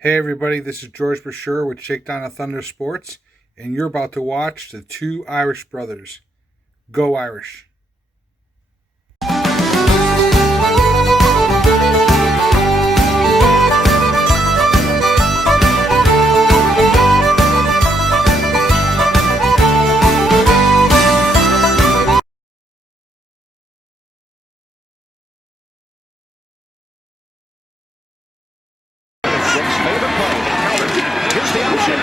Hey everybody, this is George Brasher with Shakedown of Thunder Sports, and you're about to watch the two Irish brothers. Go Irish! Brooks' favorite play. Counter. Here's the option.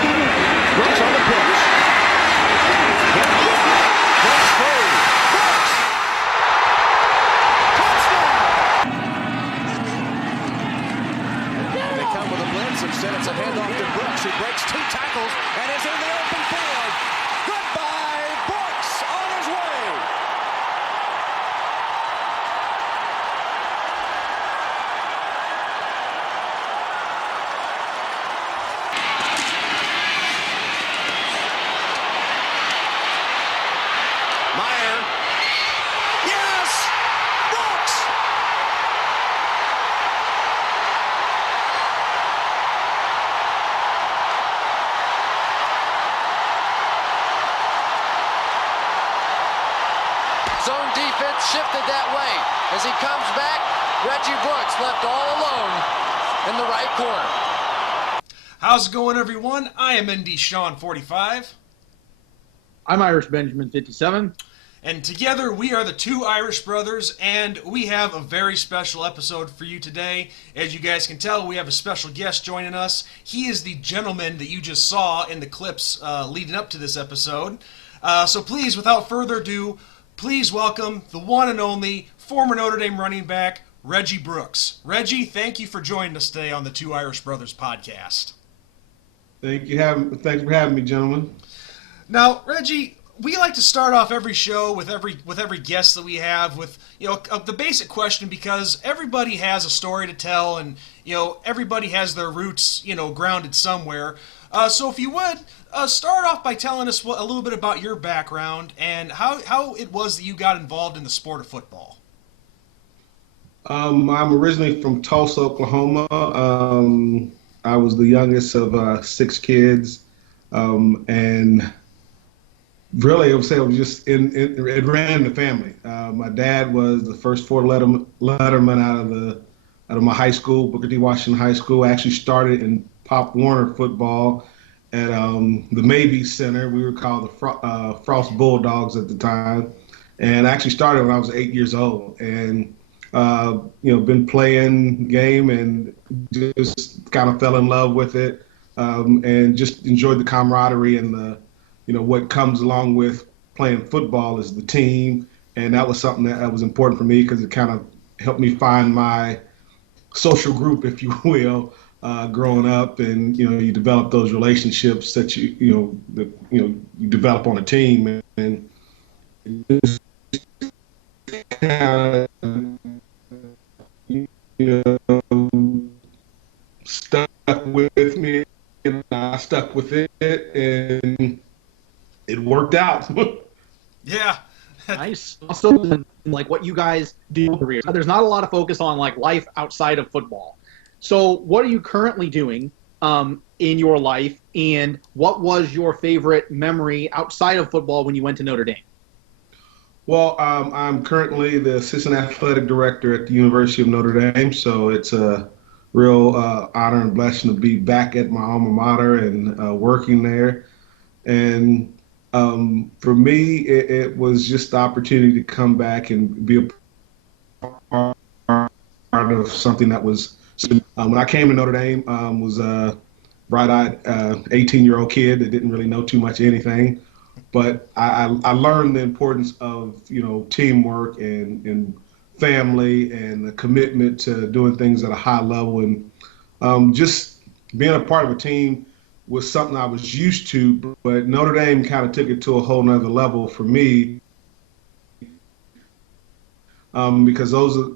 Brooks on the pitch. Hit. Brooks free. Brooks! Touchdown! They come with a blitz. Instead, it's a handoff to Brooks, who breaks two tackles and is in the open field. Goodbye, Brooks, on his way. Meyer. Yes! Brooks! Zone defense shifted that way. As he comes back, Reggie Brooks left all alone in the right corner. How's it going, everyone? I am ND Sean 45. I'm Irish Benjamin 57. And together we are the two Irish brothers, and we have a very special episode for you today. As you guys can tell, we have a special guest joining us. He is the gentleman that you just saw in the clips leading up to this episode. So please, without further ado, please welcome the one and only former Notre Dame running back, Reggie Brooks. Reggie, thank you for joining us today on the Two Irish Brothers podcast. Thanks for having me, gentlemen. Now, Reggie, we like to start off every show with every guest that we have with the basic question, because everybody has a story to tell, and everybody has their roots grounded somewhere. So if you would start off by telling us a little bit about your background and how it was that you got involved in the sport of football. I'm originally from Tulsa, Oklahoma. I was the youngest of six kids, and really, I would say it was just it ran in the family. My dad was the first four letterman out of my high school, Booker T. Washington High School. I actually started in Pop Warner football at the Mabee Center. We were called the Frost Bulldogs at the time, and I actually started when I was 8 years old, and been playing game and just kind of fell in love with it, and just enjoyed the camaraderie and the what comes along with playing football is the team, and that was something that was important for me because it kind of helped me find my social group, if you will, growing up, and you develop those relationships that you develop on a team, and just kind of stuck with me, and I stuck with it, and it worked out. Yeah. Nice. Also, like what you guys do in careers. There's not a lot of focus on like life outside of football. So what are you currently doing in your life, and what was your favorite memory outside of football when you went to Notre Dame? Well, I'm currently the assistant athletic director at the University of Notre Dame, so it's a real honor and blessing to be back at my alma mater and working there. And for me, it was just the opportunity to come back and be a part of something that was. When I came to Notre Dame, was a bright-eyed 18-year-old kid that didn't really know too much of anything. But I learned the importance of teamwork and family and the commitment to doing things at a high level, and just being a part of a team was something I was used to. But Notre Dame kind of took it to a whole nother level for me, because those are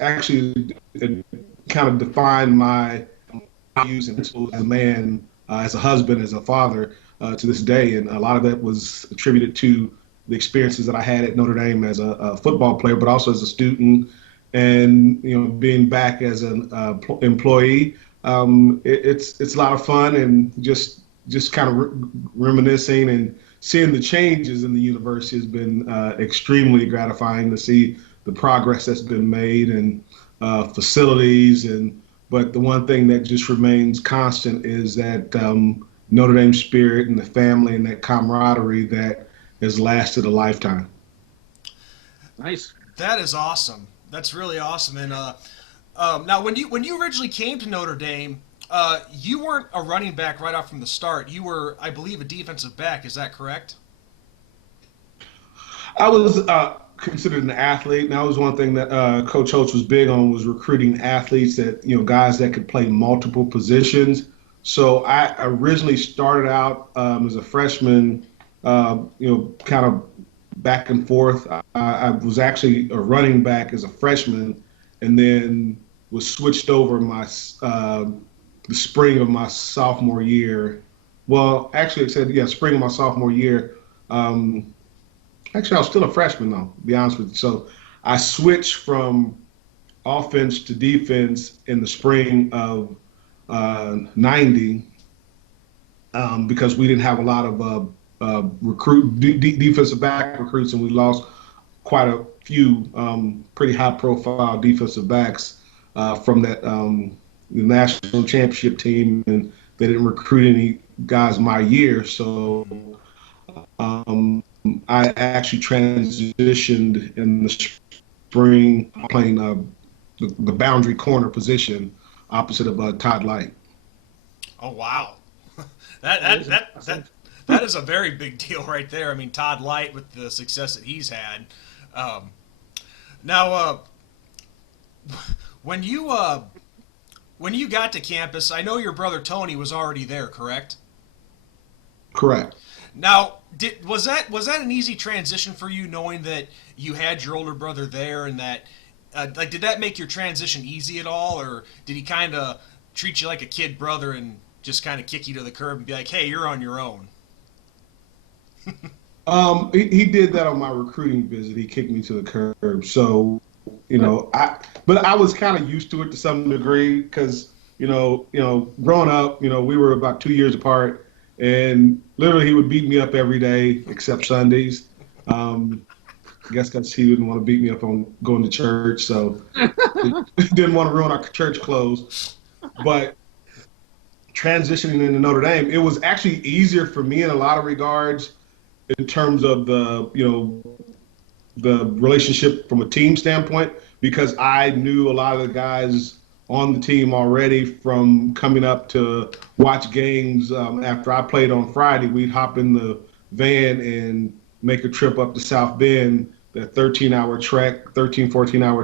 actually kind of defined my values and principles as a man, as a husband, as a father. To this day, and a lot of that was attributed to the experiences that I had at Notre Dame as a football player, but also as a student, and being back as an employee. It's a lot of fun, and just kind of reminiscing and seeing the changes in the university has been extremely gratifying to see the progress that's been made, and facilities. But the one thing that just remains constant is that Notre Dame spirit and the family and that camaraderie that has lasted a lifetime. Nice. That is awesome. That's really awesome. And now, when you originally came to Notre Dame, you weren't a running back right off from the start. You were, I believe, a defensive back. Is that correct? I was considered an athlete, and that was one thing that Coach Holtz was big on, was recruiting athletes, that guys that could play multiple positions. So I originally started out as a freshman, kind of back and forth. I was actually a running back as a freshman, and then was switched over the spring of my sophomore year. Well, actually, it said, spring of my sophomore year. Actually, I was still a freshman, though, to be honest with you. So I switched from offense to defense in the spring of '90 because we didn't have a lot of defensive back recruits, and we lost quite a few pretty high-profile defensive backs from that the national championship team, and they didn't recruit any guys my year. So I actually transitioned in the spring, playing the boundary corner position opposite of Todd Light. Oh wow, that is a very big deal right there. I mean, Todd Light, with the success that he's had. Now, when you got to campus, I know your brother Tony was already there, correct? Correct. Now, was that an easy transition for you, knowing that you had your older brother there, and that did that make your transition easy at all, or did he kind of treat you like a kid brother and just kind of kick you to the curb and be like, "Hey, you're on your own"? He did that on my recruiting visit. He kicked me to the curb. So, but I was kind of used to it to some degree because, growing up, we were about 2 years apart. And literally, he would beat me up every day except Sundays. I guess because he didn't want to beat me up on going to church, so didn't want to ruin our church clothes. But transitioning into Notre Dame, it was actually easier for me in a lot of regards in terms of the relationship from a team standpoint, because I knew a lot of the guys on the team already from coming up to watch games. After I played on Friday, we'd hop in the van and make a trip up to South Bend, that 14-hour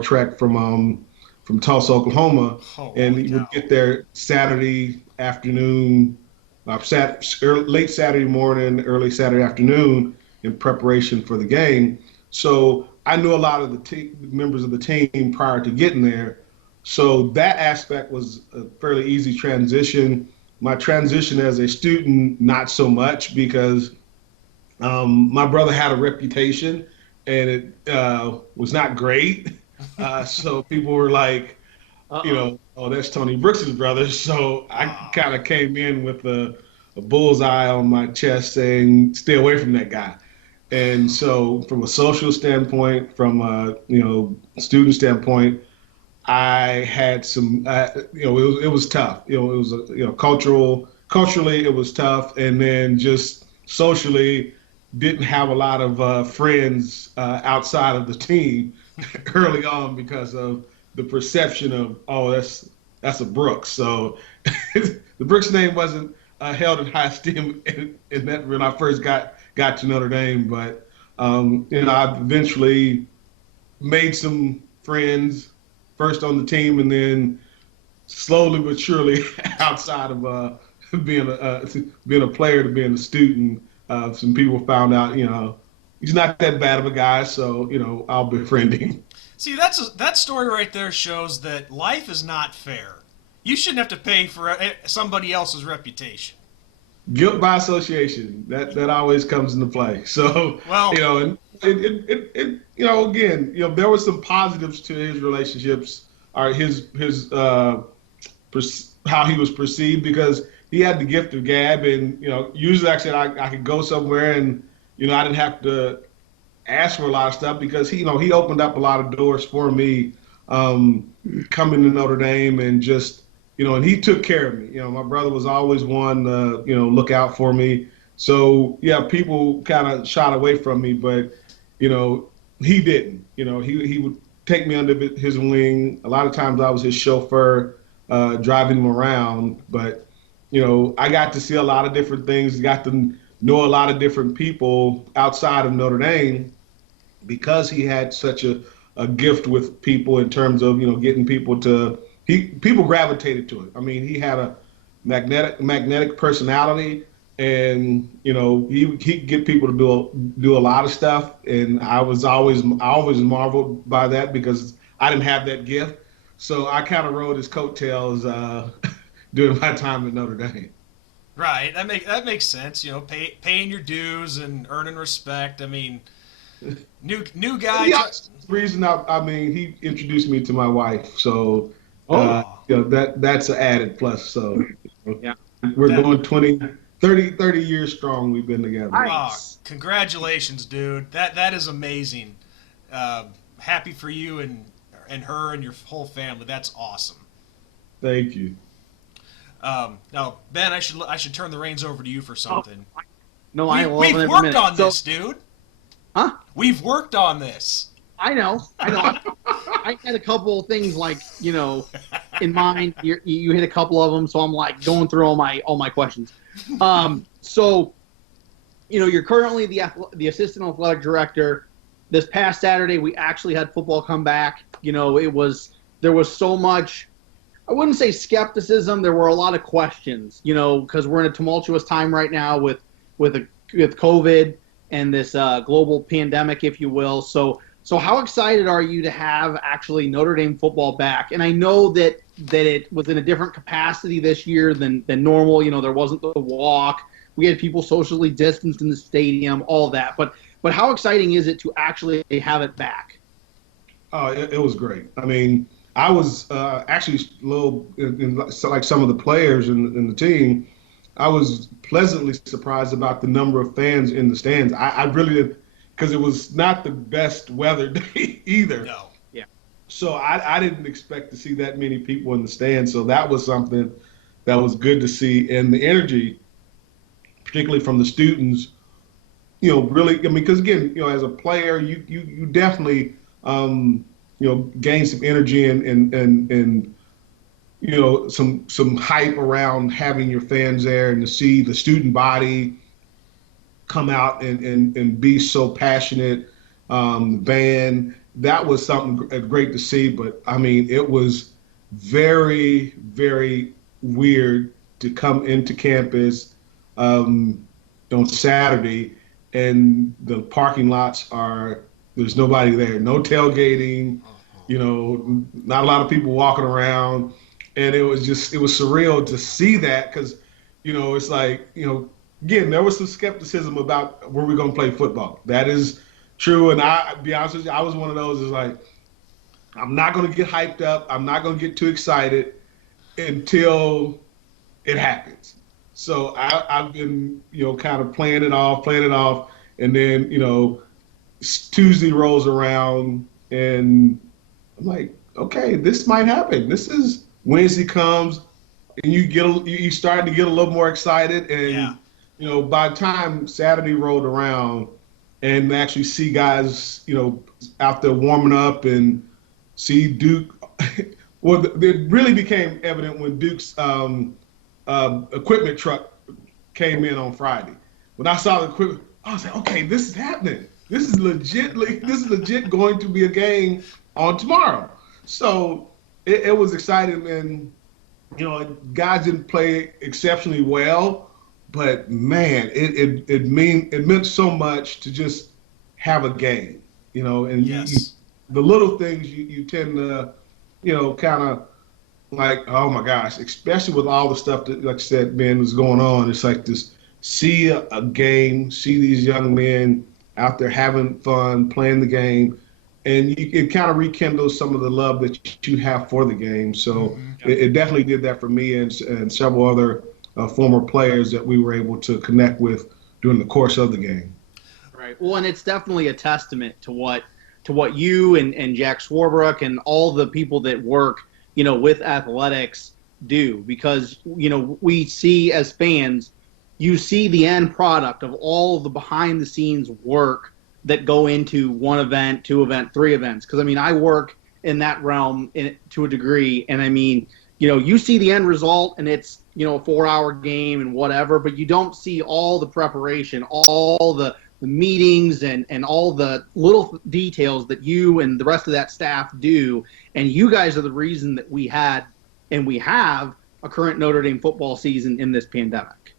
trek from Tulsa, Oklahoma. And we would get there Saturday afternoon, late Saturday morning, early Saturday afternoon in preparation for the game. So I knew a lot of the members of the team prior to getting there. So that aspect was a fairly easy transition. My transition as a student, not so much, because my brother had a reputation, and it was not great. So people were like, oh, that's Tony Brooks' brother. So I kind of came in with a bullseye on my chest saying, stay away from that guy. And so from a social standpoint, from a student standpoint, I had some, it was tough. It was, culturally it was tough. And then just socially, didn't have a lot of friends outside of the team early on because of the perception of, that's a Brooks. So the Brooks name wasn't held in high esteem in that when I first got to Notre Dame. But, I eventually made some friends, first on the team, and then slowly but surely outside of being a player to being a student, some people found out, he's not that bad of a guy, so I'll befriend him. See, that story right there shows that life is not fair. You shouldn't have to pay for somebody else's reputation. Guilt by association, that always comes into play. So, and again, there were some positives to his relationships, or his how he was perceived, because he had the gift of gab, and usually I said I could go somewhere and I didn't have to ask for a lot of stuff, because he opened up a lot of doors for me coming to Notre Dame, and just and he took care of me. My brother was always one look out for me. So yeah, people kind of shied away from me, but he didn't. He would take me under his wing. A lot of times I was his chauffeur, driving him around. But I got to see a lot of different things. Got to know a lot of different people outside of Notre Dame, because he had such a gift with people in terms of getting people to. People gravitated to it. I mean, he had a magnetic personality. And he could get people to do a lot of stuff, and I always marveled by that, because I didn't have that gift. So I kind of rode his coattails during my time at Notre Dame. Right, that makes sense. Paying your dues and earning respect. I mean, new guy. Yeah, the reason he introduced me to my wife, so that's an added plus. So yeah, we're going 30 years strong. We've been together. Nice. Oh, congratulations, dude. That is amazing. Happy for you and her and your whole family. That's awesome. Thank you. Now, Ben, I should turn the reins over to you for something. No, we've worked on this, dude. Huh? We've worked on this. I know. I had a couple of things in mind. You hit a couple of them, so I'm going through all my questions. So, you're currently the assistant athletic director. This past Saturday, we actually had football come back. There was so much, I wouldn't say skepticism. There were a lot of questions, because we're in a tumultuous time right now with COVID and this global pandemic, if you will. So how excited are you to have actually Notre Dame football back? And I know that it was in a different capacity this year than normal. There wasn't the walk. We had people socially distanced in the stadium, all that. But how exciting is it to actually have it back? Oh, it was great. I mean, I was actually a little, like some of the players in the team, I was pleasantly surprised about the number of fans in the stands. I really did. Because it was not the best weather day either. No. Yeah. So I didn't expect to see that many people in the stands. So that was something that was good to see. And the energy, particularly from the students, really, because again, as a player, you definitely, gain some energy and some hype around having your fans there, and to see the student body come out and be so passionate, band. That was something great to see. But I mean, it was very, very weird to come into campus on Saturday, and the parking lots there's nobody there, no tailgating, not a lot of people walking around, and it was surreal to see that, because it's like again, there was some skepticism about were we going to play football. That is true, and I'll be honest with you, I was one of those is like, I'm not going to get hyped up. I'm not going to get too excited until it happens. So I've been, kind of playing it off, and then, Tuesday rolls around, and I'm like, okay, this might happen. This is Wednesday comes, and you start to get a little more excited, and. Yeah. By the time Saturday rolled around and actually see guys, out there warming up and see Duke, well, it really became evident when Duke's equipment truck came in on Friday. When I saw the equipment, I was like, okay, this is happening. This is legit going to be a game on tomorrow. So it was exciting, and guys didn't play exceptionally well. But man, it meant so much to just have a game, and yes. The little things you tend to, kind of like, oh my gosh, especially with all the stuff that, like I said, Ben, was going on. It's like this, see a game, see these young men out there having fun, playing the game, and it kind of rekindles some of the love that you have for the game. So it definitely did that for me and several other former players that we were able to connect with during the course of the game. Right. Well, and it's definitely a testament to what you and Jack Swarbrook and all the people that work, with athletics do, because, we see as fans, you see the end product of all of the behind the scenes work that go into one event, two event, three events. Because I work in that realm to a degree, and you see the end result, and it's a 4-hour game and whatever, but you don't see all the preparation, all the meetings, and all the little details that you and the rest of that staff do. And you guys are the reason that we had and we have a current Notre Dame football season in this pandemic.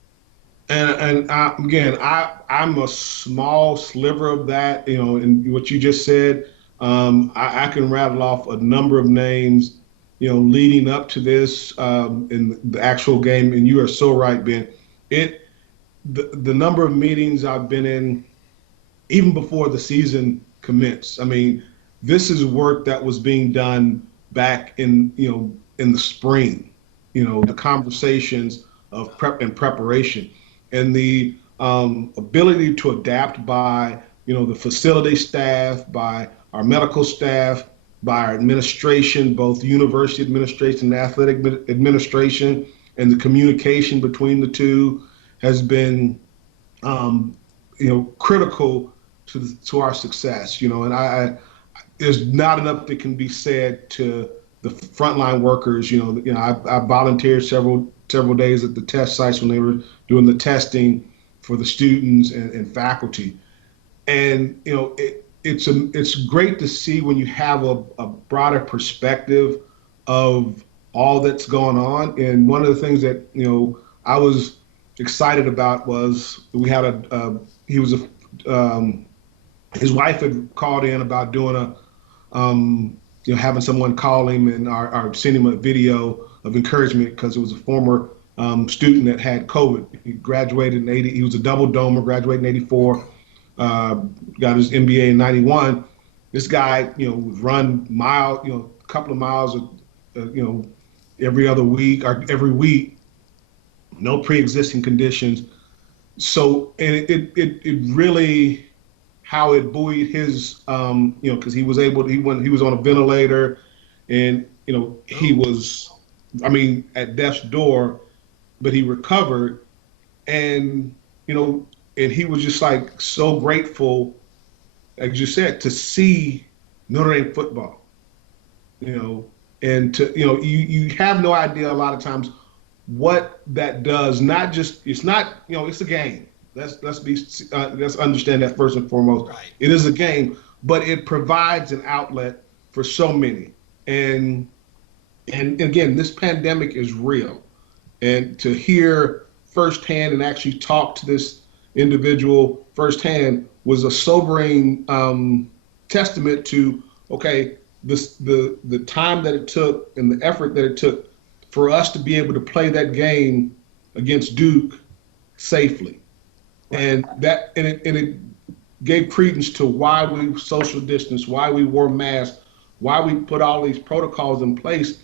And again, I'm a small sliver of that, in what you just said. I can rattle off a number of names, leading up to this in the actual game. And you are so right, Ben. The number of meetings I've been in, even before the season commenced. This is work that was being done back in the spring. The conversations of preparation. And the ability to adapt by, the facility staff, by our medical staff, by our administration, both university administration and athletic administration, and the communication between the two has been, critical to our success. And there's not enough that can be said to the frontline workers. I volunteered several days at the test sites when they were doing the testing for the students and faculty. And, it's great to see when you have a broader perspective of all that's going on. And one of the things that, I was excited about was we had his wife had called in about doing having someone call him and send him a video of encouragement, because it was a former student that had COVID. He graduated in 80. He was a double domer, graduated in 84, got his MBA in 91. This guy, would run a couple of miles, every other week or every week, no pre-existing conditions. So, and it really, how it buoyed his, because he was on a ventilator, and, he was, at death's door, but he recovered. And, and he was just like so grateful, like you said, to see Notre Dame football, and to, you have no idea a lot of times what that does. It's a game. Let's understand that first and foremost. Right. It is a game, but it provides an outlet for so many. And again, this pandemic is real. And to hear firsthand and actually talk to this individual firsthand was a sobering testament to, okay, the time that it took and the effort that it took for us to be able to play that game against Duke safely. And it gave credence to why we social distance, why we wore masks, why we put all these protocols in place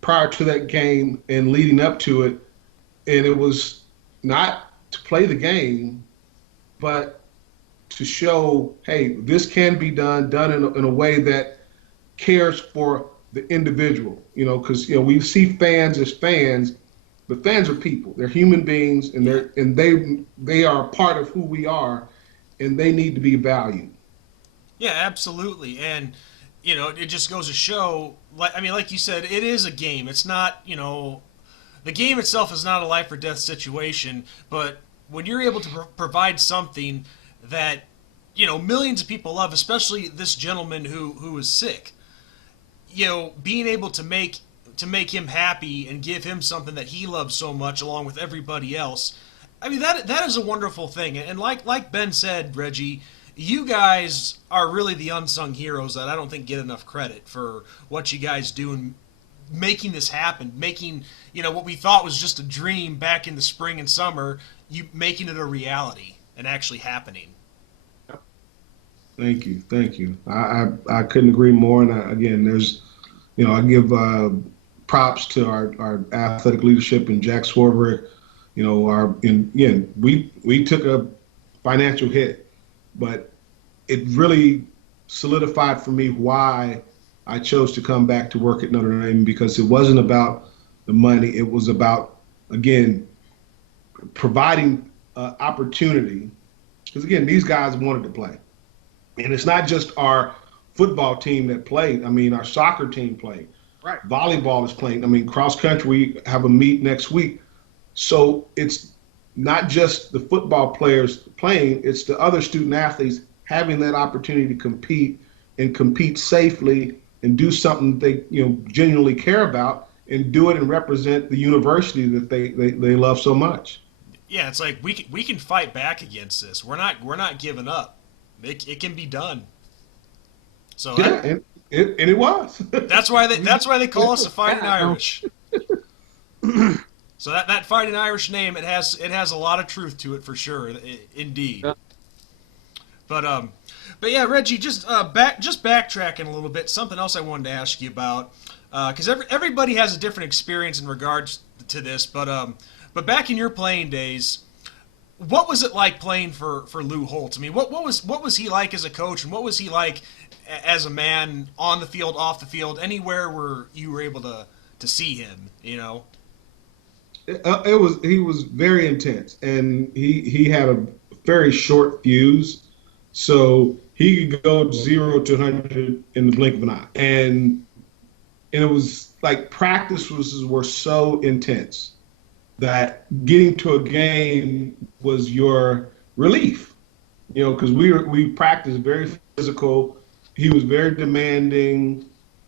prior to that game and leading up to it. And it was not to play the game, but to show, hey, this can be done in a way that cares for the individual, because, we see fans as fans, but fans are people. They're human beings, and they are a part of who we are, and they need to be valued. Yeah, absolutely. And, it just goes to show, like you said, it is a game. It's not, the game itself is not a life or death situation, but when you're able to provide something that, millions of people love, especially this gentleman who is sick, being able to make him happy and give him something that he loves so much along with everybody else, that is a wonderful thing. And like Ben said, Reggie, you guys are really the unsung heroes that I don't think get enough credit for what you guys do in making this happen, making, what we thought was just a dream back in the spring and summer, you making it a reality and actually happening. Thank you. Thank you. I couldn't agree more. And again, there's, I give props to our athletic leadership and Jack Swarbrick. Again, we took a financial hit, but it really solidified for me why I chose to come back to work at Notre Dame, because it wasn't about the money. It was about, again, providing opportunity. Because, again, these guys wanted to play. And it's not just our football team that played. I mean, our soccer team played. Right. Volleyball is playing. I mean, cross country, we have a meet next week. So it's not just the football players playing, it's the other student athletes having that opportunity to compete and compete safely and do something they genuinely care about and do it and represent the university that they love so much. Yeah, it's like we can fight back against this. We're not giving up. It can be done. So yeah, and it was. That's why they call us the Fighting Irish. So that Fighting Irish name, it has a lot of truth to it for sure, indeed. Yeah. But yeah, Reggie, just backtracking a little bit. Something else I wanted to ask you about, because everybody has a different experience in regards to this. But back in your playing days, what was it like playing for Lou Holtz? I mean, what was he like as a coach, and what was he like as a man on the field, off the field, anywhere where you were able to see him? He was very intense, and he had a very short fuse, so he could go 0 to 100 in the blink of an eye, and it was like practices were so intense that getting to a game was your relief, because we practiced very physical. He was very demanding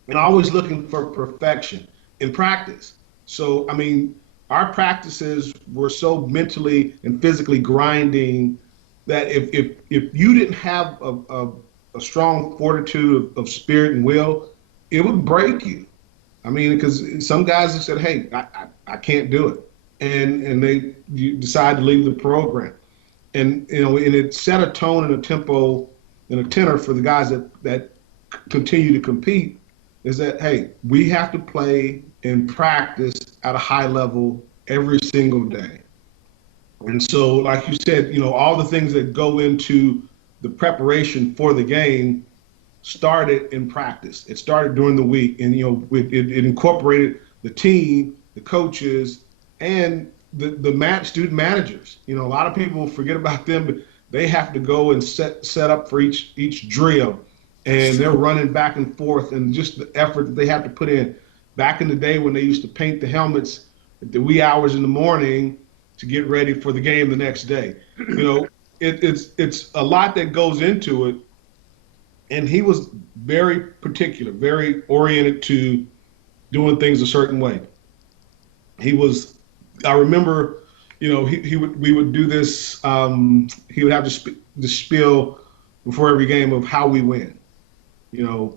and always looking for perfection in practice. So, I mean, our practices were so mentally and physically grinding that if you didn't have a strong fortitude of spirit and will, it would break you. I mean, because some guys have said, hey, I can't do it. And they decide to leave the program. And, and it set a tone and a tempo and a tenor for the guys that continue to compete, is that, hey, we have to play and practice at a high level every single day. And so, like you said, all the things that go into the preparation for the game started in practice. It started during the week, and it incorporated the team, the coaches, and the student managers. A lot of people forget about them, but they have to go and set up for each drill, and they're running back and forth, and just the effort that they have to put in. Back in the day when they used to paint the helmets at the wee hours in the morning to get ready for the game the next day. It's a lot that goes into it. And he was very particular, very oriented to doing things a certain way. I remember, we would do this. He would have the spiel before every game of how we win, and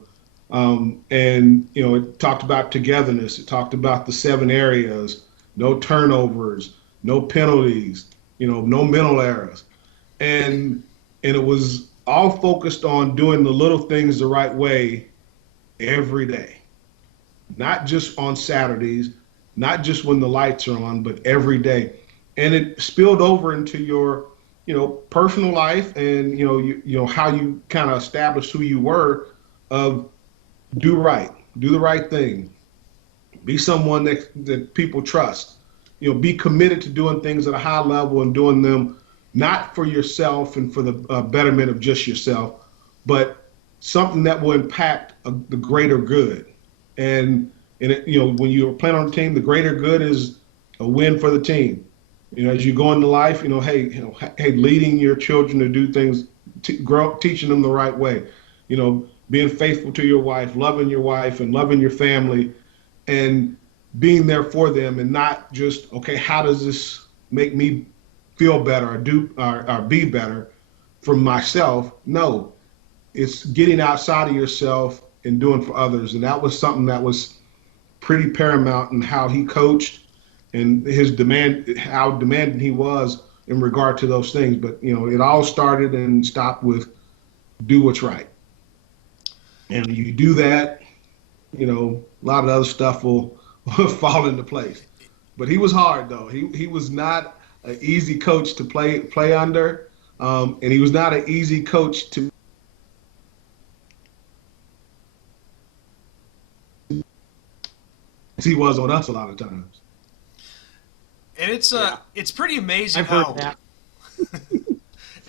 it talked about togetherness. It talked about the 7 areas, no turnovers, no penalties, no mental errors, and it was all focused on doing the little things the right way every day, not just on Saturdays, not just when the lights are on, but every day. And it spilled over into your, personal life, and, how you kind of established who you were, of do the right thing, be someone that people trust, be committed to doing things at a high level and doing them not for yourself and for the betterment of just yourself, but something that will impact the greater good. And when you're playing on a team, the greater good is a win for the team. As you go into life, hey, leading your children to do things, teaching them the right way, being faithful to your wife, loving your wife and loving your family, and being there for them, and not just, okay, how does this make me feel better or be better for myself? No, it's getting outside of yourself and doing for others. And that was something that was pretty paramount in how he coached and how demanding he was in regard to those things. But, it all started and stopped with do what's right. And when you do that, a lot of the other stuff will fall into place. But he was hard though. He was not an easy coach to play under, and he was not an easy coach to. He was on us a lot of times. And it's pretty amazing I've heard how. that.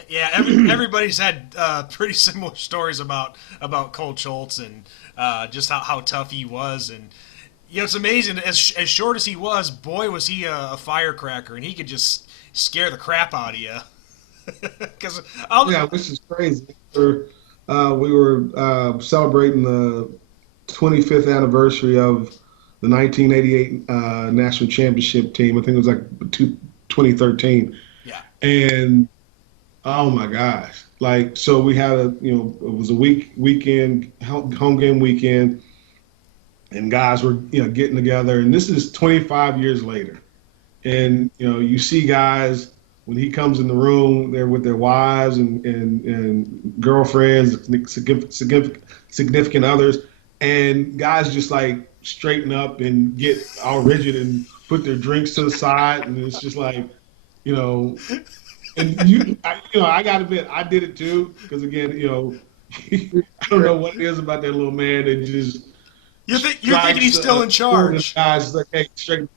Yeah, everybody's had pretty similar stories about Coach Schultz and just how tough he was, and it's amazing. As short as he was, boy, was he a firecracker, and he could just scare the crap out of you. Which is crazy. We were celebrating the 25th anniversary of the 1988 national championship team. I think it was like 2013. Yeah. And oh my gosh! So we had it was a weekend, home game weekend, and guys were getting together. And this is 25 years later, and you see guys when he comes in the room, they're with their wives and girlfriends, significant others, and guys just like straighten up and get all rigid and put their drinks to the side, and it's just like, And I got to admit, I did it too, because again, I don't know what it is about that little man that just. You're thinking he's still in charge. Guys, like, hey, straight.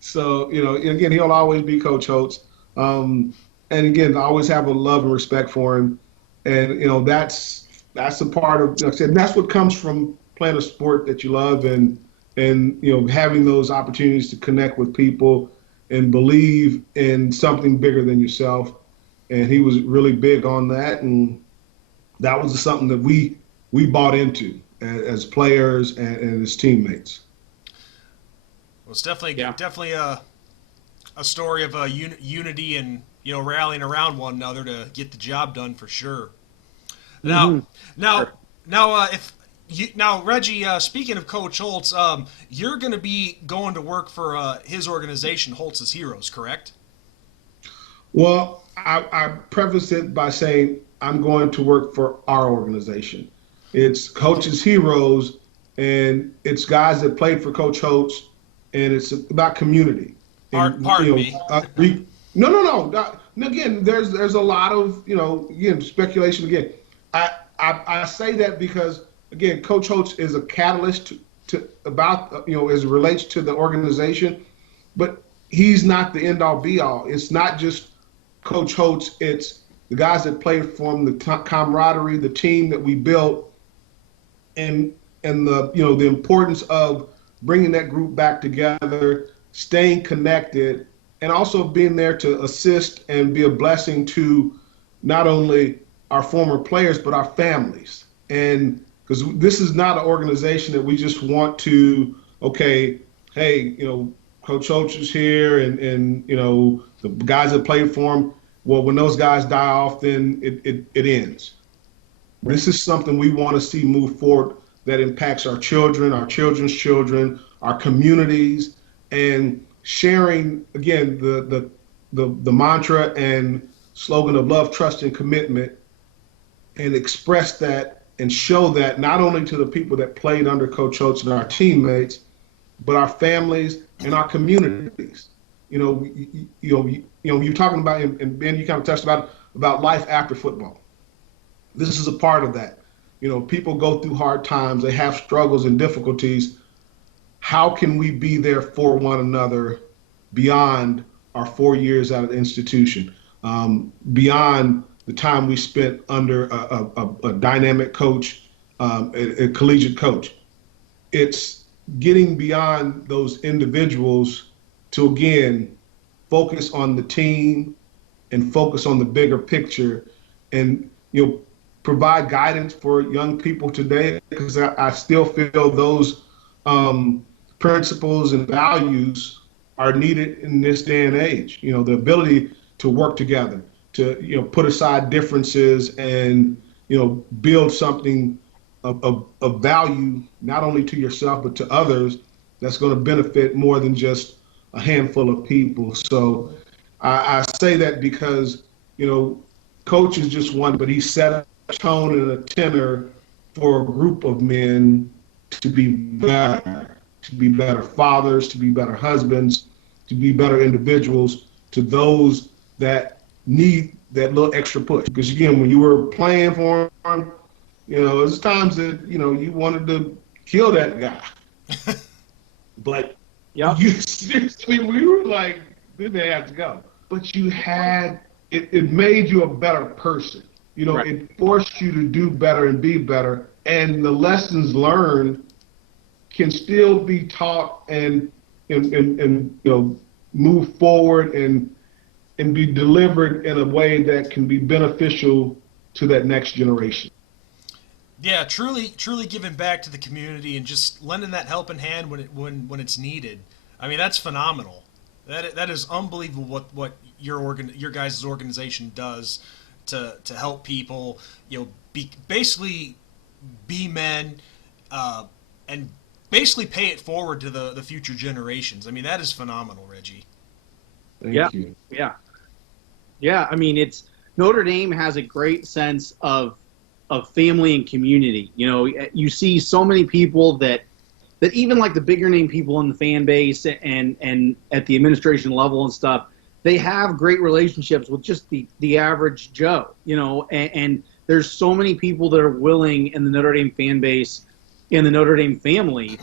So again, he'll always be Coach Holtz, and again, I always have a love and respect for him, and that's a part of. Like I said, that's what comes from playing a sport that you love, and having those opportunities to connect with people and believe in something bigger than yourself. And he was really big on that. And that was something that we bought into as players and as teammates. Well, it's definitely a story of unity and, rallying around one another to get the job done for sure. Now, Now, Reggie, speaking of Coach Holtz, you're going to be going to work for his organization, Holtz's Heroes, correct? Well, I preface it by saying I'm going to work for our organization. It's Coach's Heroes, and it's guys that played for Coach Holtz, and it's about community. Pardon me. No. Again, there's a lot of speculation. Again, I say that because. Again, Coach Holtz is a catalyst to about as it relates to the organization, but he's not the end all be all. It's not just Coach Holtz. It's the guys that played for him, the camaraderie, the team that we built, and the importance of bringing that group back together, staying connected, and also being there to assist and be a blessing to not only our former players but our families. And because this is not an organization that we just want to, okay, hey, Coach Holtz is here and the guys that played for him, well, when those guys die off, then it ends. Right. This is something we want to see move forward that impacts our children, our children's children, our communities, and sharing, again, the mantra and slogan of love, trust, and commitment, and express that and show that not only to the people that played under Coach Holtz and our teammates, but our families and our communities. You're talking about, and Ben, you kind of touched about life after football. This is a part of that. People go through hard times, they have struggles and difficulties. How can we be there for one another beyond our 4 years out of the institution, beyond the time we spent under a dynamic coach, a collegiate coach? It's getting beyond those individuals to, again, focus on the team and focus on the bigger picture, and provide guidance for young people today, because I still feel those principles and values are needed in this day and age. The ability to work together, to put aside differences and build something of value, not only to yourself but to others, that's going to benefit more than just a handful of people. So I say that because coach is just one, but he set a tone and a tenor for a group of men to be better fathers, to be better husbands, to be better individuals to those that need that little extra push. Because again, when you were playing for him, there's times that, you wanted to kill that guy. But you seriously, we were like, this man has to go. But you had, it made you a better person. It forced you to do better and be better. And the lessons learned can still be taught and move forward and be delivered in a way that can be beneficial to that next generation. Yeah, truly giving back to the community and just lending that helping hand when it's needed. I mean, that's phenomenal. That is unbelievable what your guys' organization does to help people, basically be men, and basically pay it forward to the future generations. I mean, that is phenomenal, Reggie. Thank you. Yeah. I mean, Notre Dame has a great sense of family and community. You see so many people that even like the bigger name people in the fan base and at the administration level and stuff, they have great relationships with just the average Joe, and there's so many people that are willing in the Notre Dame fan base, in the Notre Dame family,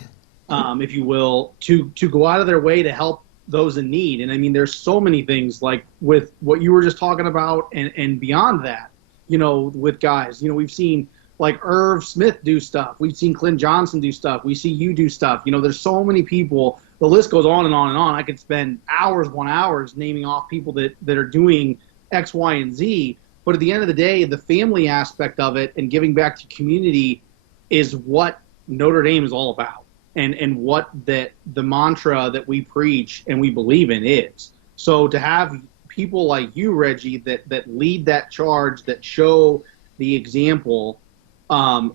if you will, to go out of their way to help those in need. And I mean, there's so many things like with what you were just talking about and beyond that, with guys, we've seen like Irv Smith do stuff. We've seen Clint Johnson do stuff. We see you do stuff. There's so many people. The list goes on and on and on. I could spend hours upon hours naming off people that are doing X, Y, and Z. But at the end of the day, the family aspect of it and giving back to community is what Notre Dame is all about, and what the mantra that we preach and we believe in is. So to have people like you, Reggie, that lead that charge, that show the example,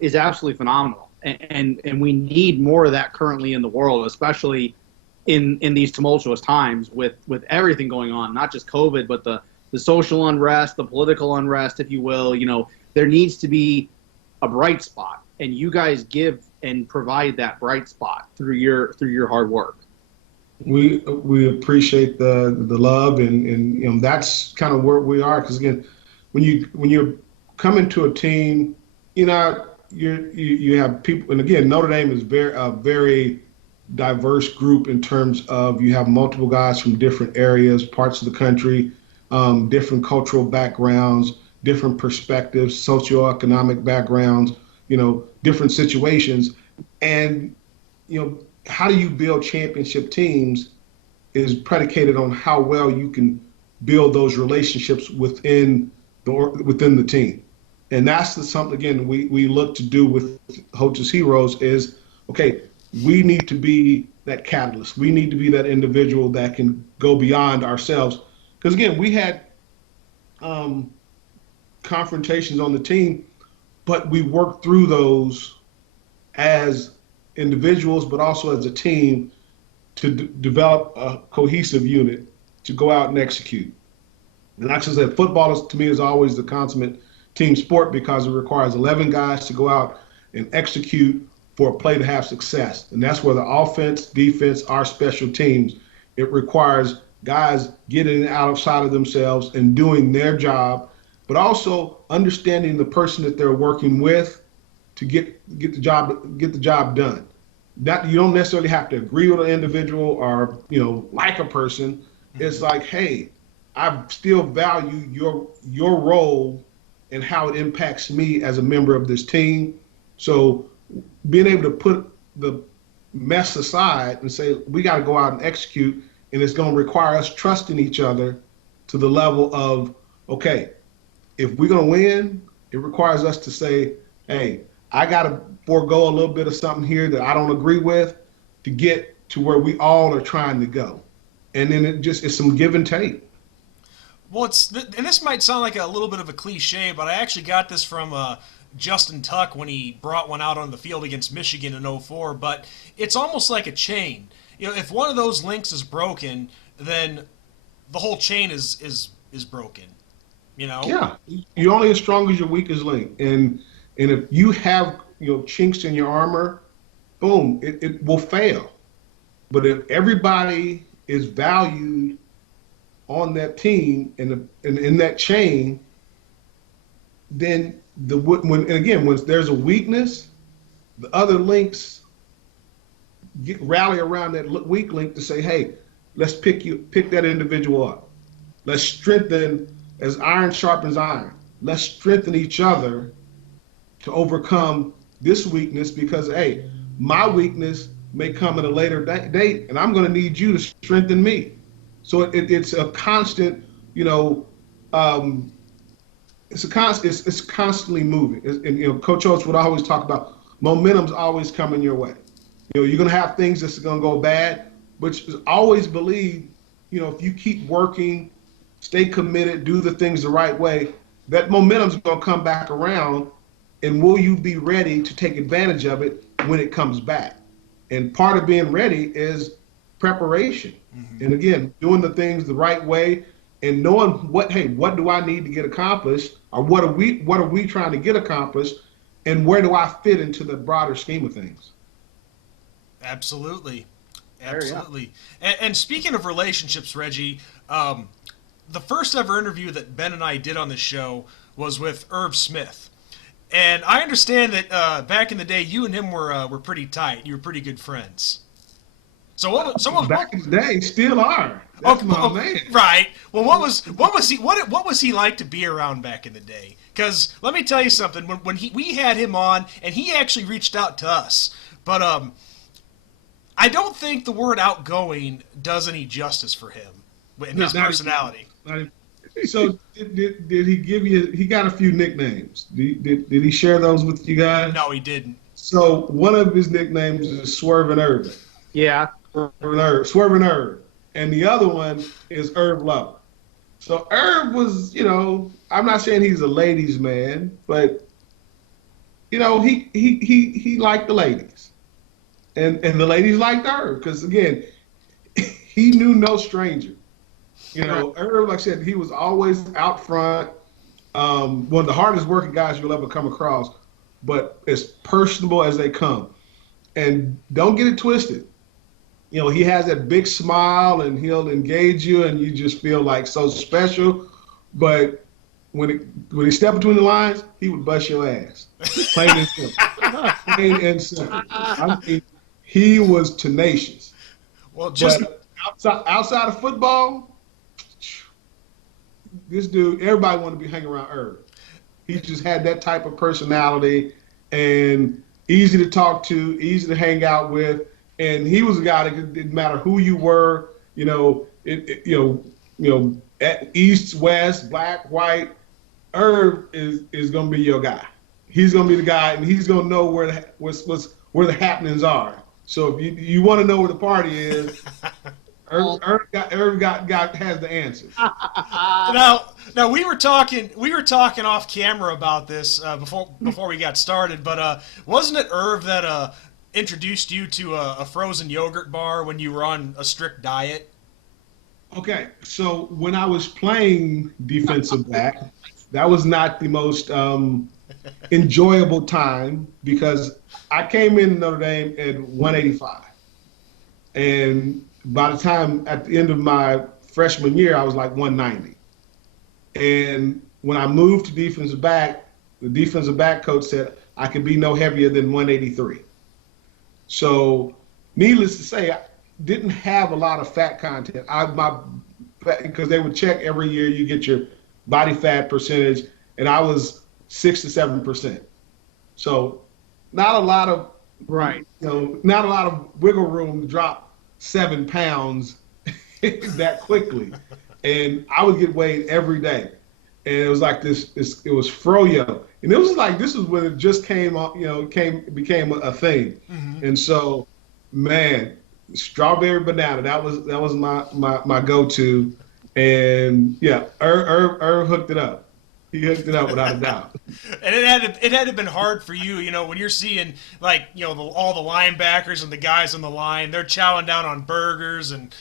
is absolutely phenomenal. And we need more of that currently in the world, especially in these tumultuous times with everything going on, not just COVID, but the social unrest, the political unrest, if you will. There needs to be a bright spot, and you guys give and provide that bright spot through your hard work. We appreciate the love, and that's kind of where we are. Because again, when you're coming to a team, you have people, and again, Notre Dame is very diverse group in terms of you have multiple guys from different areas, parts of the country, different cultural backgrounds, different perspectives, socioeconomic backgrounds, different situations. And, how do you build championship teams is predicated on how well you can build those relationships within the team. And that's something, again, we look to do with Hoch's Heroes is, okay, we need to be that catalyst. We need to be that individual that can go beyond ourselves. Because, again, we had confrontations on the team, but we worked through those as individuals, but also as a team to develop a cohesive unit to go out and execute. And like I said, football to me is always the consummate team sport because it requires 11 guys to go out and execute for a play to have success. And that's where the offense, defense, our special teams, it requires guys getting outside of themselves and doing their job, but also understanding the person that they're working with to get the job done. That you don't necessarily have to agree with an individual or like a person. It's like, hey, I still value your role and how it impacts me as a member of this team. So being able to put the mess aside and say we got to go out and execute, and it's going to require us trusting each other to the level of, okay, if we're going to win, it requires us to say, hey, I got to forego a little bit of something here that I don't agree with to get to where we all are trying to go. And then it's some give and take. Well, and this might sound like a little bit of a cliche, but I actually got this from Justin Tuck when he brought one out on the field against Michigan in 2004. But it's almost like a chain. If one of those links is broken, then the whole chain is broken. You know? Yeah, you're only as strong as your weakest link, and if you have chinks in your armor, boom, it will fail. But if everybody is valued on that team and in that chain, then when there's a weakness, the other links rally around that weak link to say, hey, let's pick that individual up. Let's strengthen as iron sharpens iron. Let's strengthen each other to overcome this weakness because, hey, my weakness may come at a later date, and I'm going to need you to strengthen me. So it's a constant, it's constantly moving. And Coach Oates would always talk about momentum's always coming your way. You're going to have things that's going to go bad, but always believe, if you keep working, stay committed, do the things the right way, that momentum's going to come back around, and will you be ready to take advantage of it when it comes back? And part of being ready is preparation. Mm-hmm. And again, doing the things the right way and knowing what do I need to get accomplished, or what are we trying to get accomplished, and where do I fit into the broader scheme of things? Absolutely. And speaking of relationships, Reggie, the first ever interview that Ben and I did on this show was with Irv Smith. And I understand that back in the day, you and him were pretty tight. You were pretty good friends. So back in the day, still are. That's my man. Right. Well, what was he like to be around back in the day? Because let me tell you something. When we had him on, and he actually reached out to us, but I don't think the word outgoing does any justice for him in his personality. So did he give you? He got a few nicknames. Did he share those with you guys? No, he didn't. So one of his nicknames is Swervin' Irv. Yeah. Swervin' Irv. And the other one is Irv Lover. So Irv was, I'm not saying he's a ladies' man, but he liked the ladies, and the ladies liked Irv because again, he knew no stranger. Irv, like I said, he was always out front. One of the hardest working guys you'll ever come across, but as personable as they come. And don't get it twisted. He has that big smile and he'll engage you and you just feel like so special. But when he stepped between the lines, he would bust your ass. Plain and simple. Plain and simple. I mean, he was tenacious. Well, just outside of football, this dude, everybody wanted to be hanging around Irv. He just had that type of personality and easy to talk to, easy to hang out with. And he was a guy that didn't matter who you were, east, west, black, white. Irv is going to be your guy. He's going to be the guy, and he's going to know where the happenings are. So if you want to know where the party is, Irv has the answers. Now we were talking off camera about this before we got started, but wasn't it Irv that introduced you to a frozen yogurt bar when you were on a strict diet? Okay, so when I was playing defensive back, that was not the most enjoyable time because I came in Notre Dame at 185. And by the time at the end of my freshman year, I was like 190. And when I moved to defensive back, the defensive back coach said I could be no heavier than 183. So, needless to say, I didn't have a lot of fat content. Because they would check every year, you get your body fat percentage, and I was 6 to 7%. So, not a lot of not a lot of wiggle room to drop 7 pounds that quickly. And I would get weighed every day, and it was like this. It was froyo. And it was like this was when it just became a thing. Mm-hmm. And so, man, strawberry banana, that was my go-to. And yeah, Irv hooked it up. He hooked it up without a doubt. And it had to been hard for you, when you're seeing like all the linebackers and the guys on the line, they're chowing down on burgers and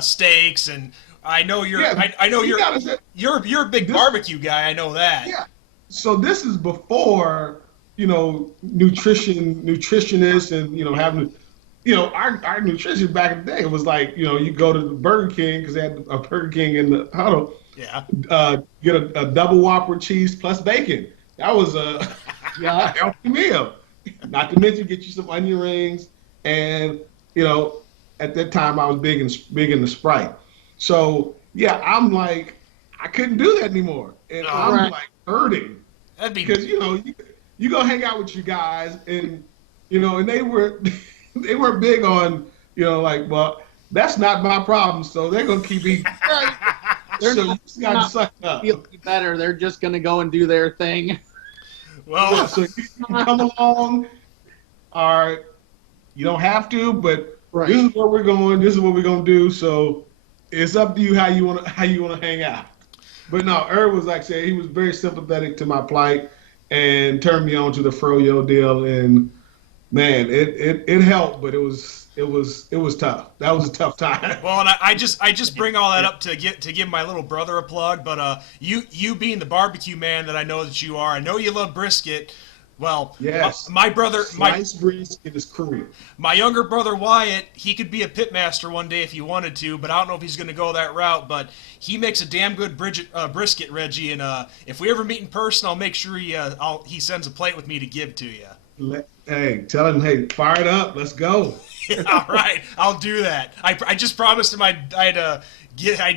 steaks, and I know you're a big barbecue guy. I know that. Yeah. So this is before nutritionists and having. Our nutrition back in the day was like, you go to the Burger King because they had a Burger King in the huddle. Yeah. Get a double Whopper cheese plus bacon. That was a healthy meal. Not to mention get you some onion rings, and at that time I was big in the Sprite. So yeah, I'm like, I couldn't do that anymore, and I'm like hurting because you go hang out with you guys, and and they were. They weren't big on, well, that's not my problem, so they're going to keep eating. They're so you just got to suck up. Feel better. They're just going to go and do their thing. Well, so you come along, or you don't have to, but this is where we're going. This is what we're going to do. So it's up to you how you want to hang out. But no, Irv was like I said, he was very sympathetic to my plight and turned me on to the Froyo deal, and man, it helped, but it was tough. That was a tough time. Well, and I just bring all that up to give my little brother a plug. But you being the barbecue man that I know that you are, I know you love brisket. Well, yes, my brother, sliced brisket is cool. My younger brother Wyatt, he could be a pitmaster one day if he wanted to, but I don't know if he's going to go that route. But he makes a damn good brisket, Reggie. And if we ever meet in person, I'll make sure he sends a plate with me to give to you. Hey, tell him, hey, fire it up. Let's go. Yeah, all right, I'll do that. I just promised him I'd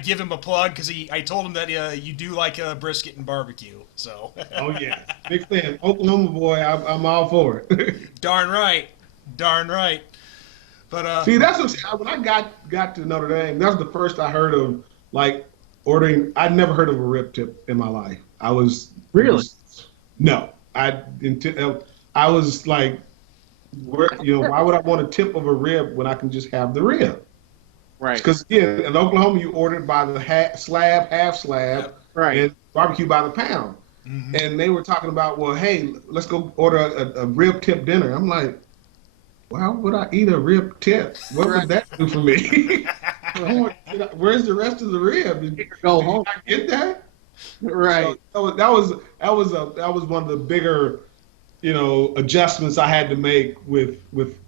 give him a plug because I told him that you do like brisket and barbecue. So. Oh yeah, big fan. Oklahoma boy, I'm all for it. Darn right. But see, that's when I got to Notre Dame. That was the first I heard of like ordering. I'd never heard of a rib tip in my life. No, I was like, why would I want a tip of a rib when I can just have the rib? Right. Because again, in Oklahoma, you ordered by the half slab, and barbecue by the pound. Mm-hmm. And they were talking about, well, hey, let's go order a rib tip dinner. I'm like, why would I eat a rib tip? What would that do for me? Where's the rest of the rib? Did home. I get that? Right. So that was one of the bigger, adjustments I had to make with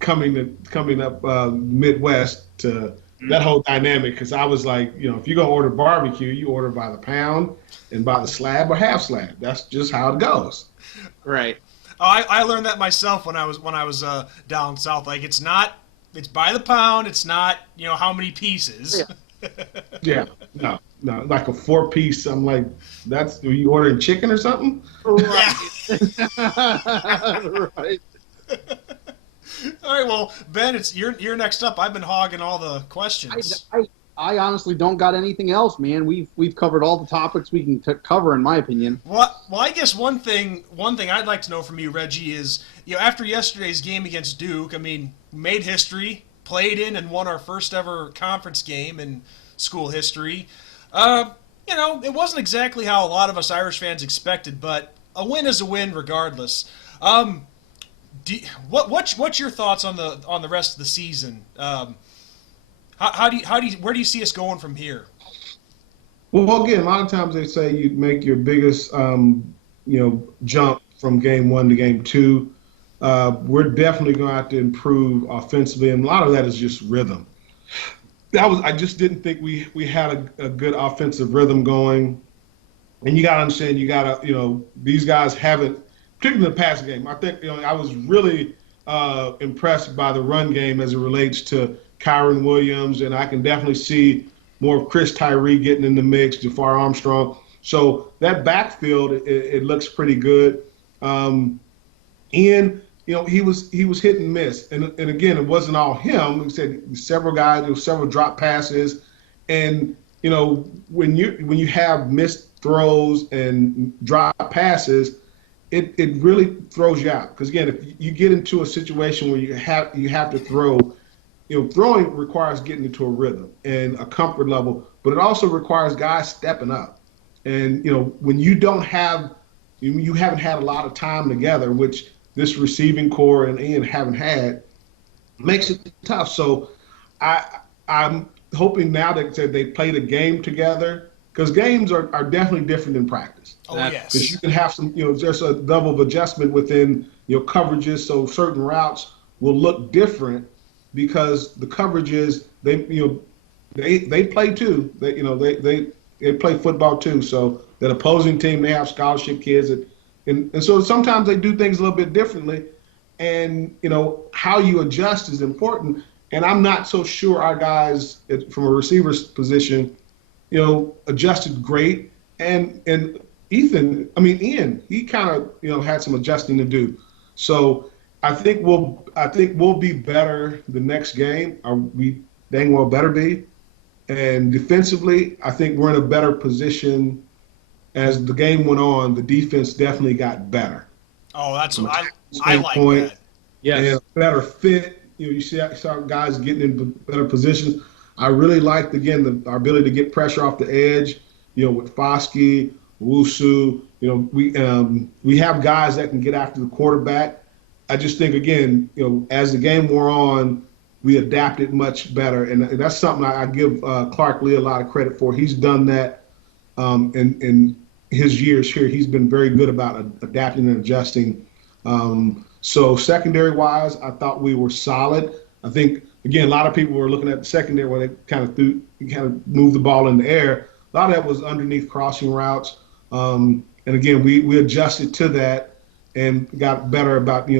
coming up Midwest to that whole dynamic. Because I was like, if you're gonna order barbecue, you order by the pound and by the slab or half slab. That's just how it goes. Right. I learned that myself when I was down south. Like it's by the pound. It's not how many pieces. Yeah. No, like a 4-piece. I'm like, are you ordering chicken or something? Right. Right. All right. Well, Ben, you're next up. I've been hogging all the questions. I honestly don't got anything else, man. We've covered all the topics we can cover, in my opinion. Well, I guess one thing I'd like to know from you, Reggie, is after yesterday's game against Duke, I mean, made history, played in and won our first ever conference game in school history. It wasn't exactly how a lot of us Irish fans expected, but a win is a win regardless. What's your thoughts on the rest of the season? Where do you see us going from here? Well, again, a lot of times they say you make your biggest, jump from game 1 to game 2. We're definitely going to have to improve offensively, and a lot of that is just rhythm. I just didn't think we had a good offensive rhythm going, and you got to understand, these guys haven't, particularly in the passing game. I think, I was really impressed by the run game as it relates to Kyron Williams, and I can definitely see more of Chris Tyree getting in the mix, Jafar Armstrong. So that backfield, it looks pretty good. And he was hit and miss, and again, it wasn't all him. We said several guys, there were several drop passes, and when you have missed throws and drop passes, it really throws you out. Because again, if you get into a situation where you have to throw. Throwing requires getting into a rhythm and a comfort level, but it also requires guys stepping up. And, when you don't have, you haven't had a lot of time together, which this receiving core and Ian haven't had, makes it tough. So I'm hoping now that they play the game together, because games are definitely different than practice. Oh, yes. Because you can have some, just a level of adjustment within your coverages. So certain routes will look different because the coverages, they play too. They play football too. So that opposing team, they have scholarship kids, and so sometimes they do things a little bit differently. And how you adjust is important. And I'm not so sure our guys from a receiver's position, adjusted great. And Ian, he kind of had some adjusting to do. So I think we'll be better the next game. We dang well better be. And defensively, I think we're in a better position. As the game went on, the defense definitely got better. Oh, that's what I like that. Yes. And a better fit. You saw guys getting in better positions. I really liked, again, our ability to get pressure off the edge, with Foskey, Wusu. We have guys that can get after the quarterback. I just think, again, as the game wore on, we adapted much better. And that's something I give Clark Lee a lot of credit for. He's done that in his years here. He's been very good about adapting and adjusting. So secondary-wise, I thought we were solid. I think, again, a lot of people were looking at the secondary where they kind of moved the ball in the air. A lot of that was underneath crossing routes. And again, we adjusted to that and got better about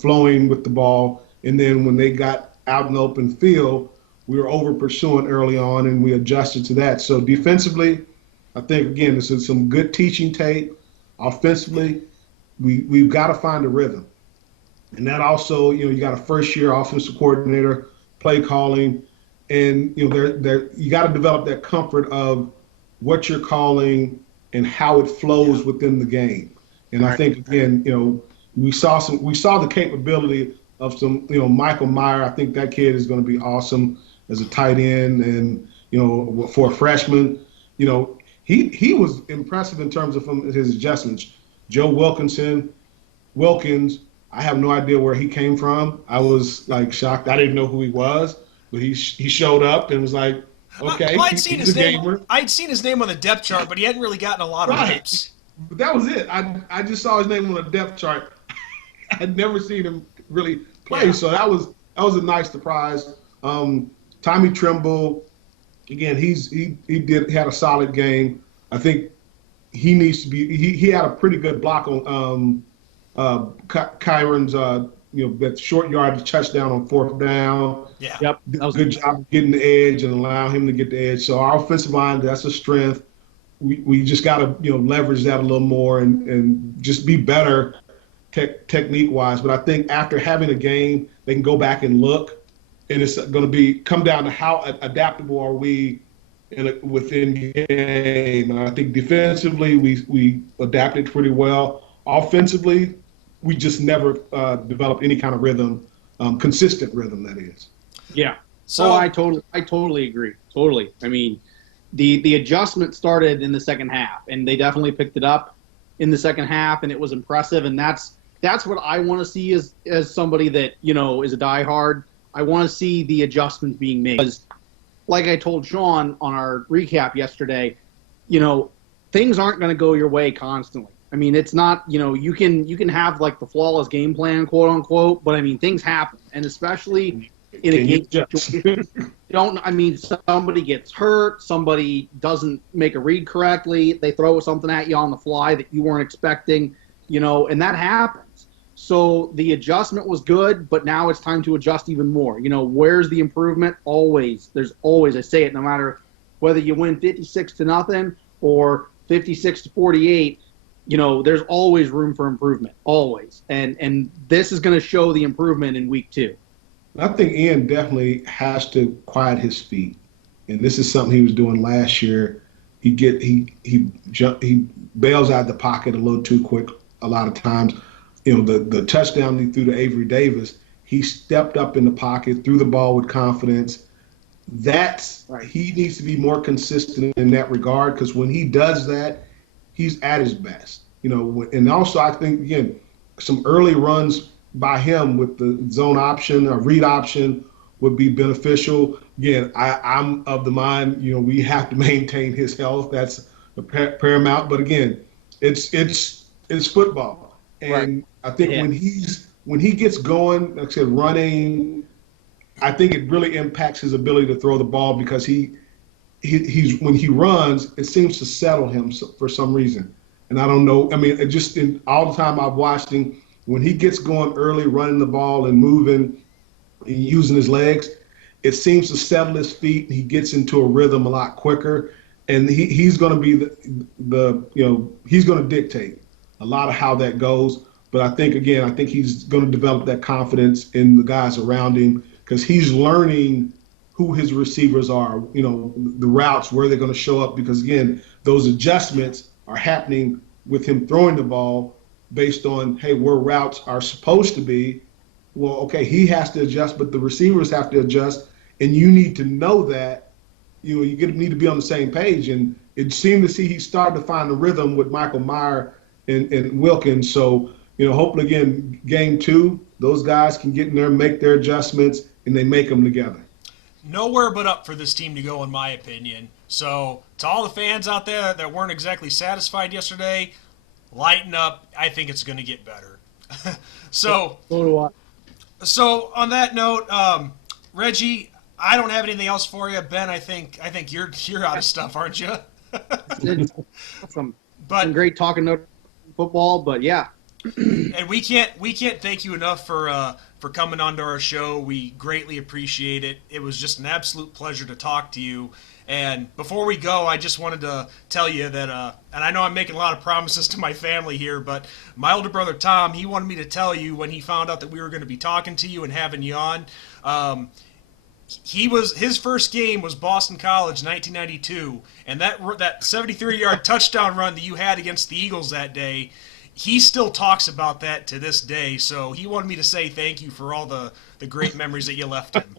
flowing with the ball. And then when they got out in the open field, we were over pursuing early on, and we adjusted to that. So defensively, I think, again, this is some good teaching tape. Offensively, we've got to find a rhythm. And that also, you got a first-year offensive coordinator, play calling, and, you got to develop that comfort of what you're calling and how it flows within the game. And I think, again, we saw the capability of some, Michael Meyer. I think that kid is going to be awesome as a tight end, and, for a freshman, he was impressive in terms of his adjustments. Joe Wilkins, I have no idea where he came from. I was shocked. I didn't know who he was, but he showed up and was like, okay, I'd seen he's his a name. gamer. I'd seen his name on the depth chart, but he hadn't really gotten a lot of reps. But that was it. I just saw his name on the depth chart. I'd never seen him really play, Yeah. so that was a nice surprise. Tommy Trimble, again, he had a solid game. I think he needs to be. He had a pretty good block on Kyron's that short yardage touchdown on 4th down. Yeah. Yep. Did a good job getting the edge and allowing him to get the edge. So our offensive line, that's a strength. We just got to leverage that a little more and just be better technique wise. But I think after having a game, they can go back and look, and it's going to come down to how adaptable are we within game. And I think defensively we adapted pretty well. Offensively, we just never developed any kind of rhythm, consistent rhythm, that is. Yeah. So I totally agree. Totally. I mean, the adjustment started in the second half, and they definitely picked it up in the second half, and it was impressive. And that's what I want to see as somebody that is a diehard. I want to see the adjustments being made. Because, like I told Sean on our recap yesterday, things aren't going to go your way constantly. I mean, it's not, you can have the flawless game plan, quote unquote, but I mean, things happen. And especially in a game, somebody gets hurt, somebody doesn't make a read correctly, they throw something at you on the fly that you weren't expecting, and that happens. So the adjustment was good, but now it's time to adjust even more. Where's the improvement? Always. There's always, I say it, no matter whether you win 56-0 or 56-48, there's always room for improvement, always. And this is going to show the improvement in week 2. I think Ian definitely has to quiet his feet, and this is something he was doing last year. He bails out the pocket a little too quick a lot of times. The touchdown he threw to Avery Davis, he stepped up in the pocket, threw the ball with confidence, He needs to be more consistent in that regard, because when he does that, he's at his best. And also I think, again, some early runs by him with the zone option or read option would be beneficial. Again, I'm of the mind, we have to maintain his health. That's the paramount. But again, it's football, and I think when he gets going, like I said, running, I think it really impacts his ability to throw the ball, because he's when he runs, it seems to settle him for some reason. And I don't know. I mean, in all the time I've watched him, when he gets going early, running the ball and moving and using his legs, it seems to settle his feet, and he gets into a rhythm a lot quicker. And he's going to be he's going to dictate a lot of how that goes. But I think he's going to develop that confidence in the guys around him, because he's learning who his receivers are, the routes, where they're going to show up, because, again, those adjustments are happening with him throwing the ball based on, hey, where routes are supposed to be. Well, okay, he has to adjust, but the receivers have to adjust, and you need to know that. You need to be on the same page. And it seemed to see he started to find the rhythm with Michael Mayer and Wilkins. So, hopefully, again, game 2, those guys can get in there, make their adjustments, and they make them together. Nowhere but up for this team to go, in my opinion. So, to all the fans out there that weren't exactly satisfied yesterday, lighten up. I think it's going to get better. So on that note, Reggie, I don't have anything else for you. Ben, I think you're out of stuff, aren't you? Awesome. Been great talking Notre Dame football, but yeah. And we can't thank you enough for coming onto our show. We greatly appreciate it. It was just an absolute pleasure to talk to you. And before we go, I just wanted to tell you that, and I know I'm making a lot of promises to my family here, but my older brother Tom, he wanted me to tell you when he found out that we were going to be talking to you and having you on. His first game was Boston College, 1992, and that 73-yard touchdown run that you had against the Eagles that day, he still talks about that to this day. So he wanted me to say thank you for all the great memories that you left him.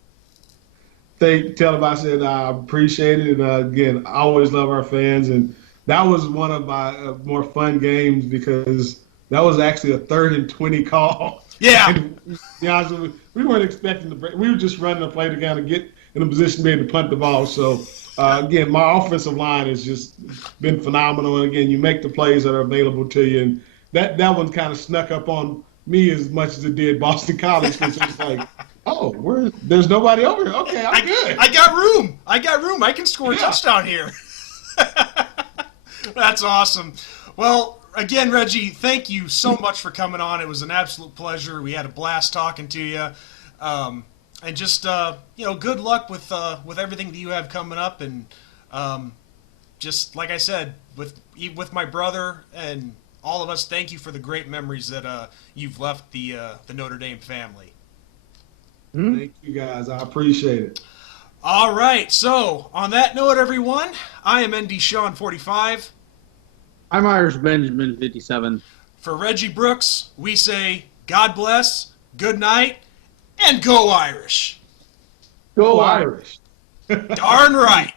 Tell him I said I appreciate it. And again, I always love our fans. And that was one of my more fun games, because that was actually a 3rd and 20 call. Yeah. And, to be honest with you, we weren't expecting to break. We were just running the play to kind of get in a position to be able to punt the ball. So, again, my offensive line has just been phenomenal. And, again, you make the plays that are available to you. And that one kind of snuck up on me as much as it did Boston College, because it's like, oh, there's nobody over here. Okay, I'm good. I got room. I can score a touchdown here. That's awesome. Well, again, Reggie, thank you so much for coming on. It was an absolute pleasure. We had a blast talking to you. And just, good luck with everything that you have coming up. And just like I said, with my brother and all of us, thank you for the great memories that you've left the Notre Dame family. Thank you, guys. I appreciate it. All right. So, on that note, everyone, I am ND Sean 45. I'm Irish Benjamin 57. For Reggie Brooks, we say God bless, good night, and go Irish. Go Irish. Darn right.